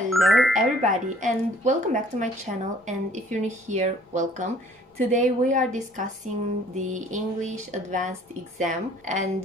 Hello everybody and welcome back to my channel, and if you're new here, welcome. Today we are discussing the English Advanced exam and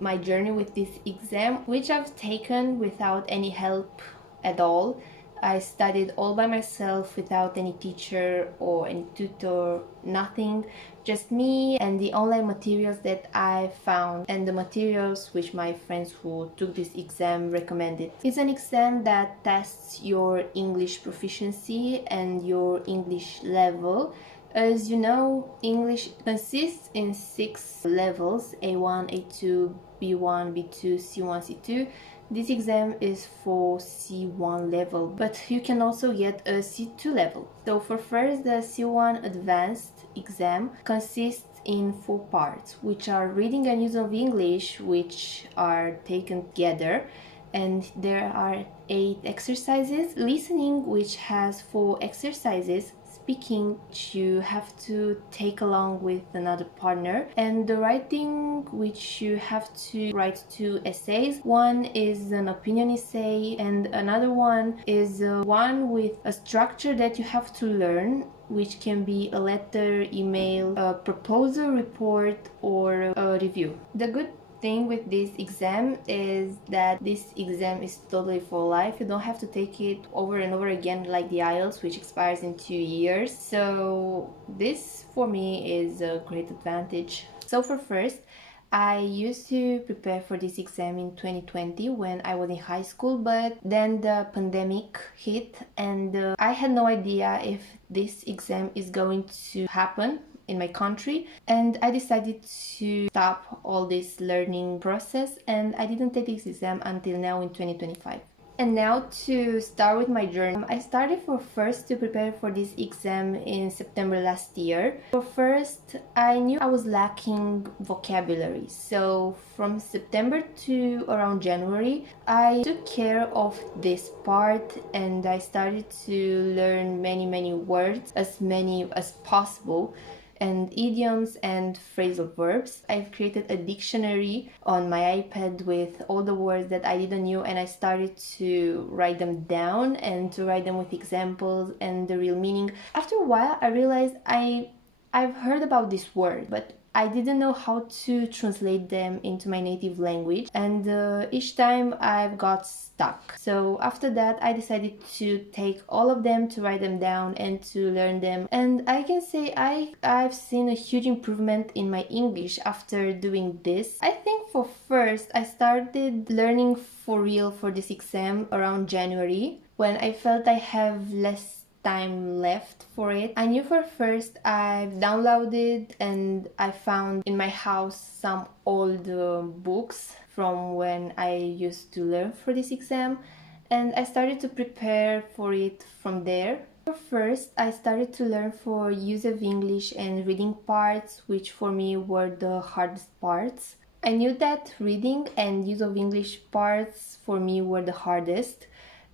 my journey with this exam, which I've taken without any help at all. I studied all by myself without any teacher or any tutor, nothing, just me and the online materials that I found and the materials which my friends who took this exam recommended. It's an exam that tests your English proficiency and your English level. As you know, English consists in 6 levels: A1, A2, B1, B2, C1, C2. This exam is for C1 level, but you can also get a C2 level. So for first, the C1 Advanced exam consists in 4 parts, which are reading and use of English, which are taken together, and there are 8 exercises, listening, which has 4 exercises, speaking, which you have to take along with another partner, and the writing, which you have to write 2 essays. One is an opinion essay and another one is one with a structure that you have to learn, which can be a letter, email, a proposal, report, or a review. The good thing with this exam is that this exam is totally for life. You don't have to take it over and over again like the IELTS, which expires in 2 years. So this for me is a great advantage. So for first, I used to prepare for this exam in 2020 when I was in high school, but then the pandemic hit and I had no idea if this exam is going to happen in my country, and I decided to stop all this learning process, and I didn't take this exam until now in 2025. And now to start with my journey, I started for first to prepare for this exam in September last year. For first, I knew I was lacking vocabulary, so from September to around January, I took care of this part and I started to learn many words, as many as possible, and idioms and phrasal verbs. I've created a dictionary on my iPad with all the words that I didn't know, and I started to write them down and to write them with examples and the real meaning. After a while, I realized I've heard about this word, but I didn't know how to translate them into my native language, and each time I've got stuck. So after that, I decided to take all of them, to write them down and to learn them, and I can say I've seen a huge improvement in my English after doing this. I think for first, I started learning for real for this exam around January, when I felt I have less time left for it. I knew for first I've downloaded and I found in my house some old books from when I used to learn for this exam, and I started to prepare for it from there. First, I started to learn for use of English and reading parts, which for me were the hardest parts. I knew that reading and use of English parts for me were the hardest,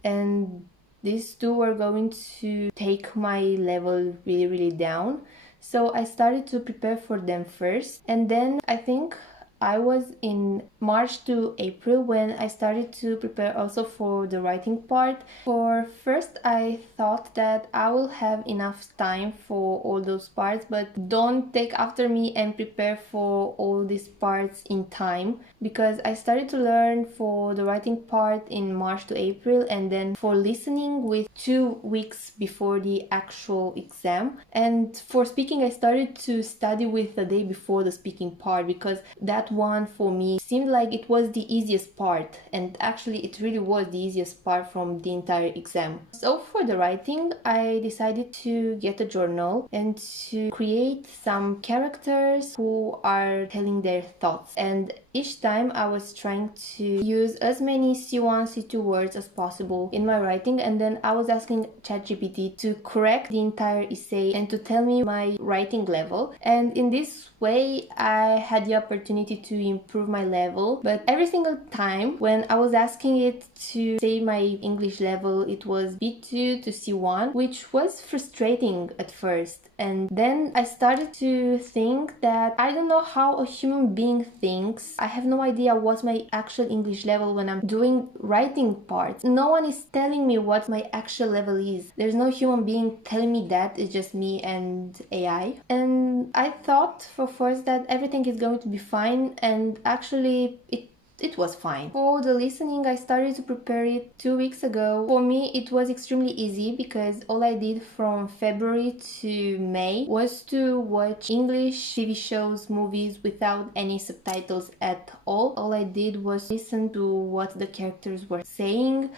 and these two were going to take my level really down. So I started to prepare for them first, and then I think I was in March to April when I started to prepare also for the writing part. For first, I thought that I will have enough time for all those parts, but don't take after me and prepare for all these parts in time, because I started to learn for the writing part in March to April, and then for listening with 2 weeks before the actual exam. And for speaking, I started to study with the day before the speaking part, because that one for me seemed like it was the easiest part, and actually it really was the easiest part from the entire exam. So for the writing, I decided to get a journal and to create some characters who are telling their thoughts, and each time I was trying to use as many C1, C2 words as possible in my writing, and then I was asking ChatGPT to correct the entire essay and to tell me my writing level, and in this way I had the opportunity to improve my level. But every single time when I was asking it to say my English level, it was B2 to C1, which was frustrating at first. And then I started to think that I don't know how a human being thinks. I have no idea what's my actual English level when I'm doing writing parts. No one is telling me what my actual level is. There's no human being telling me that. It's just me and AI. And I thought for first that everything is going to be fine, and actually it was fine. For the listening, I started to prepare it 2 weeks ago. For me, it was extremely easy because all I did from February to May was to watch English TV shows, movies without any subtitles at all. All I did was listen to what the characters were saying,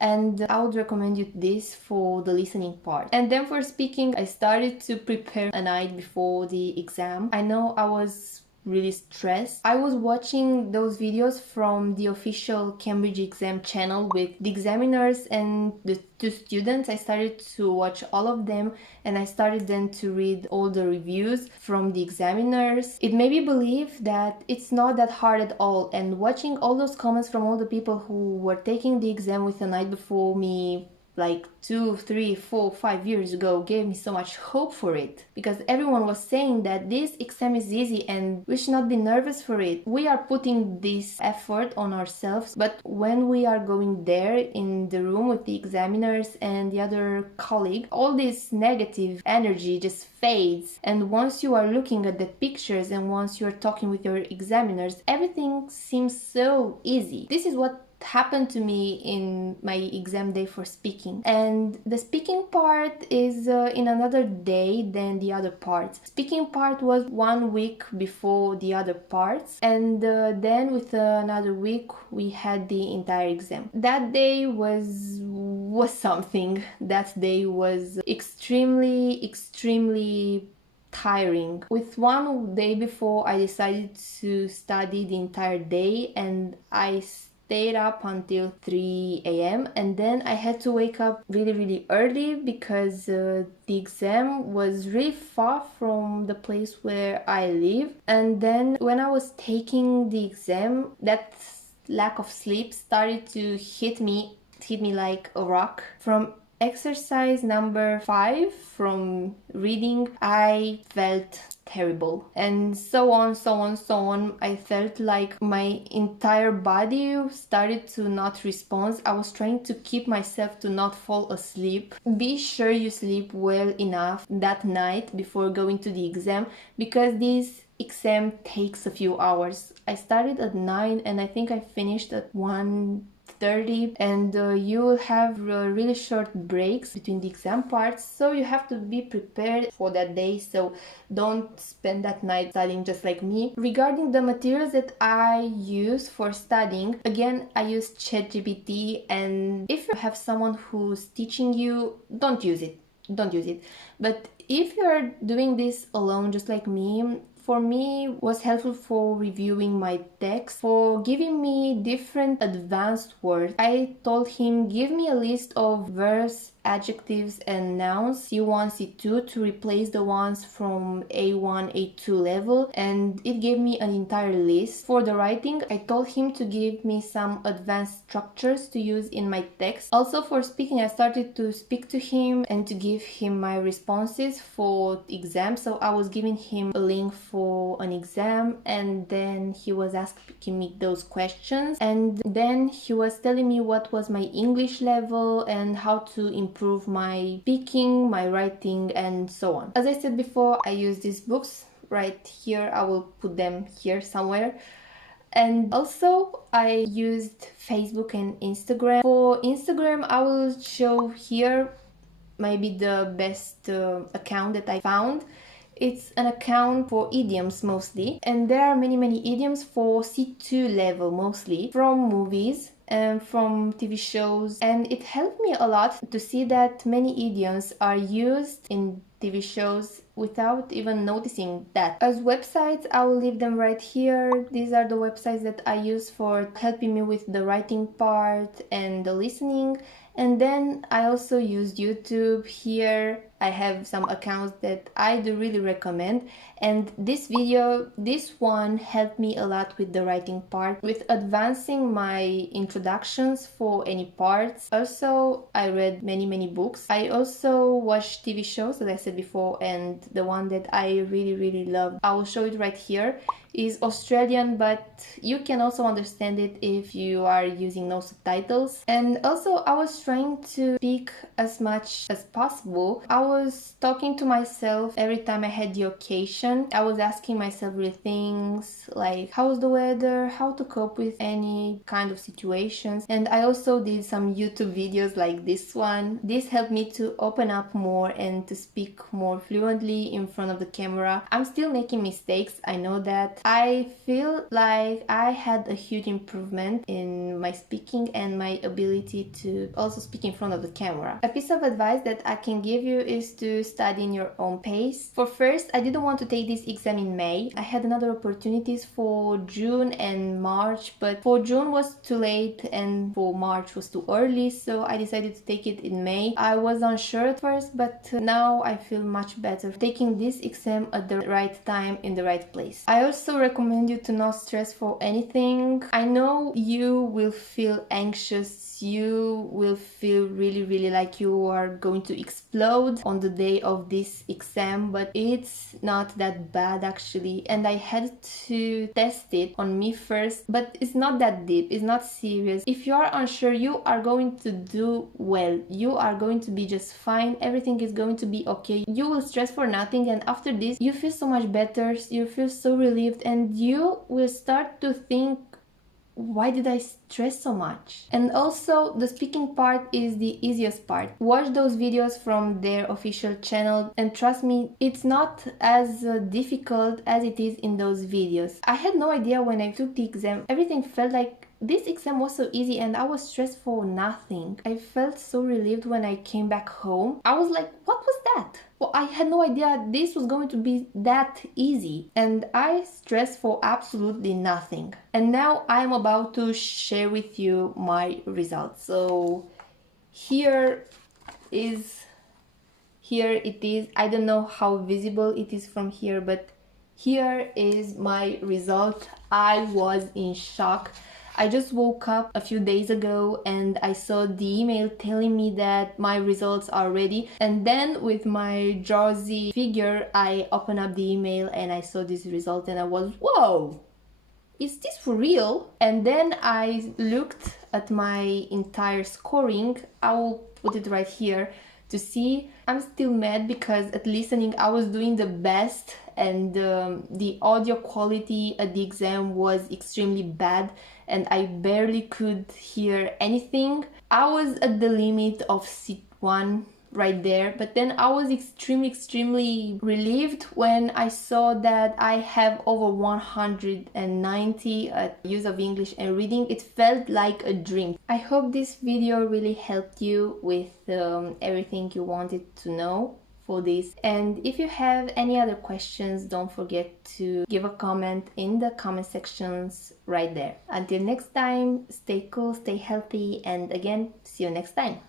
and I would recommend you this for the listening part. And then for speaking, I started to prepare a night before the exam. I know I was really stressed. I was watching those videos from the official Cambridge exam channel with the examiners and the two students. I started to watch all of them, and I started then to read all the reviews from the examiners. It made me believe that it's not that hard at all, and watching all those comments from all the people who were taking the exam with the night before me like 2, 3, 4, 5 years ago gave me so much hope for it, because everyone was saying that this exam is easy and we should not be nervous for it. We are putting this effort on ourselves, but when we are going there in the room with the examiners and the other colleague, all this negative energy just fades, and once you are looking at the pictures and once you are talking with your examiners, everything seems so easy. This is what happened to me in my exam day for speaking, and the speaking part is in another day than the other parts. Speaking part was 1 week before the other parts, and then with another week we had the entire exam. That day was something. That day was extremely tiring. With 1 day before, I decided to study the entire day, and I stayed up until 3 a.m. and then I had to wake up really early because the exam was really far from the place where I live. And then when I was taking the exam, that lack of sleep started to hit me like a rock. From exercise number 5, from reading, I felt terrible, and so on. I felt like my entire body started to not respond. I was trying to keep myself to not fall asleep. Be sure you sleep well enough that night before going to the exam, because this exam takes a few hours. I started at 9 and I think I finished at 1:30, and you will have really short breaks between the exam parts, so you have to be prepared for that day. So don't spend that night studying just like me. Regarding the materials that I use for studying, again, I use ChatGPT, and if you have someone who's teaching you, don't use it. But if you're doing this alone just like me, for me was helpful for reviewing my text, for giving me different advanced words. I told him, give me a list of verbs, adjectives and nouns C1, C2 to replace the ones from A1, A2 level, and it gave me an entire list. For the writing, I told him to give me some advanced structures to use in my text. Also for speaking, I started to speak to him and to give him my responses for exam. So I was giving him a link for an exam, and then he was asking me those questions, and then he was telling me what was my English level and how to improve my speaking, my writing, and so on. As I said before, I use these books right here. I will put them here somewhere. And also I used Facebook and Instagram. For Instagram, I will show here maybe the best account that I found. It's an account for idioms mostly, and there are many idioms for C2 level mostly, from movies and from TV shows, and it helped me a lot to see that many idioms are used in TV shows without even noticing that. As websites, I will leave them right here. These are the websites that I use for helping me with the writing part and the listening. And then I also used YouTube. Here I have some accounts that I do really recommend, and this one helped me a lot with the writing part, with advancing my introductions for any parts. Also, I read many books. I also watched TV shows, as I said before, and the one that I really love, I will show it right here, is Australian, but you can also understand it if you are using no subtitles. And also I was trying to speak as much as possible. I was talking to myself every time I had the occasion. I was asking myself real things like how's the weather, how to cope with any kind of situations. And I also did some YouTube videos like this one. This helped me to open up more and to speak more fluently in front of the camera. I'm still making mistakes, I know that. I feel like I had a huge improvement in my speaking and my ability to also speak in front of the camera. A piece of advice that I can give you is to study in your own pace. For first, I didn't want to take this exam in May. I had another opportunities for June and March, but for June was too late and for March was too early, so I decided to take it in May. I was unsure at first, but now I feel much better taking this exam at the right time in the right place. I also recommend you to not stress for anything. I know you will feel anxious, you will feel really like you are going to explode on the day of this exam, but it's not that bad actually. And I had to test it on me first, but it's not that deep, it's not serious. If you are unsure, you are going to do well, you are going to be just fine, everything is going to be okay. You will stress for nothing, and after this you feel so much better, you feel so relieved, and you will start to think, why did I stress so much? And also the speaking part is the easiest part. Watch those videos from their official channel and trust me, it's not as difficult as it is in those videos. I had no idea when I took the exam. Everything felt like this exam was so easy and I was stressed for nothing. I felt so relieved when I came back home. I was like, what was that? Well, I had no idea this was going to be that easy, and I stressed for absolutely nothing. And now I'm about to share with you my results. So here it is. I don't know how visible it is from here, but here is my result. I was in shock. I just woke up a few days ago and I saw the email telling me that my results are ready, and then with my drowsy figure I opened up the email and I saw this result and I was, whoa, is this for real? And then I looked at my entire scoring. I will put it right here to see. I'm still mad because at listening I was doing the best, and the audio quality at the exam was extremely bad and I barely could hear anything. I was at the limit of C1 right there, but then I was extremely relieved when I saw that I have over 190 at use of English and reading. It felt like a dream. I hope this video really helped you with everything you wanted to know for this. And if you have any other questions, don't forget to give a comment in the comment sections right there. Until next time, stay cool, stay healthy, and again, see you next time.